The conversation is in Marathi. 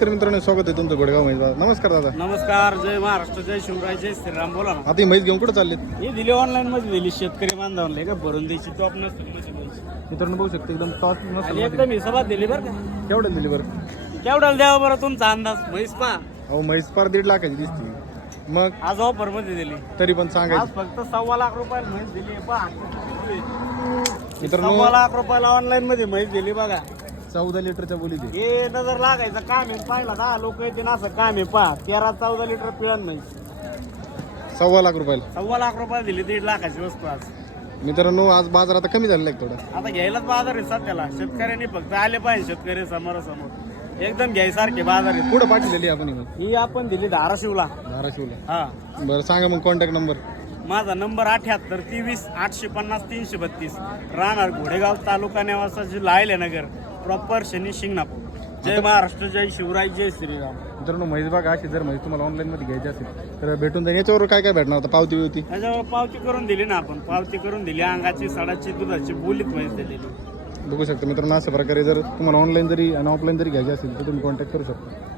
तर मित्रांनो स्वागत आहे तुमचं गोडेगाव म्हैस बाजार. नमस्कार दादा. नमस्कार जय महाराष्ट्र जय शिवराय जय श्रीराम. बोला ना. आता ही म्हैस घेऊन कुठं चाललेत? ही दिली ऑनलाईन मध्ये दिली शेतकरी बांधवांना. का भरून द्यायची टॉप नसते म्हशी म्हशी. मित्रांनो बघू शकता एकदम आणि एकदम हिशोबात दिली बरं का. केवढं दिली बरं? केवढ्याला द्यावा बरं तुमचा अंदाज? म्हैस पा अहो म्हैस पार दीड लाखाची दिसते. मग आज ऑफरमध्ये दिली. तरी पण आज सांगायचं फक्त सव्वा लाख रुपयाला म्हैस दिली पहा. मित्रांनो सव्वा लाख रुपयाला ऑनलाईन मध्ये म्हैस दिली बघा. चौदा लिटरच्या बोली हे नजर लागायचं काम आहे. पाहिला दहा लोक येते ना असं काम आहे. पहा तेरा चौदा लिटर पिळण म्हैस सव्वा लाख रुपयाला. सव्वा लाख रुपयाला दिली दीड लाखाची वस्तू आज. मित्रांनो आज बाजार आता कमी झालेला आहे थोडा. आता घ्यायलाच बाजार आहे सध्याला. शेतकऱ्यांनी फक्त आले पाहिजे शेतकरी समोरासमोर. एकदम घ्यायसारखे बाजार आहेत. कुठं पाठवलेली आपण ही? ही आपण दिली धाराशिवला. धाराशिवला. हा. बरं सांगा मग कॉन्टॅक्ट नंबर माझा नंबर अठ्याहत्तर तेवीस आठशे पन्नास तीनशे बत्तीस. राहणार घोडेगाव तालुका नेवासा जिल्हा नगर प्रॉपर शनी शिंगणापूर. जय महाराष्ट्र जय शिवराय जय श्रीराम. मित्रांनो म्हैस बाग अशी जर म्हैस तुम्हाला ऑनलाईन मध्ये घ्यायची असेल तर भेटून जाईल. याच्यावर काय काय भेटणार होतं? पावती बिवती? त्याच्यावर पावती करून दिली ना आपण. पावती करून दिली. अंगाची सडाची दुधाची बोलीत म्हैस दिलेली. बघू शकता मित्रांनो अशा प्रकारे जर तुम्हाला ऑनलाईन जरी आणि ऑफलाईन जरी घ्यायची असेल तर तुम्ही कॉन्टॅक्ट करू शकता.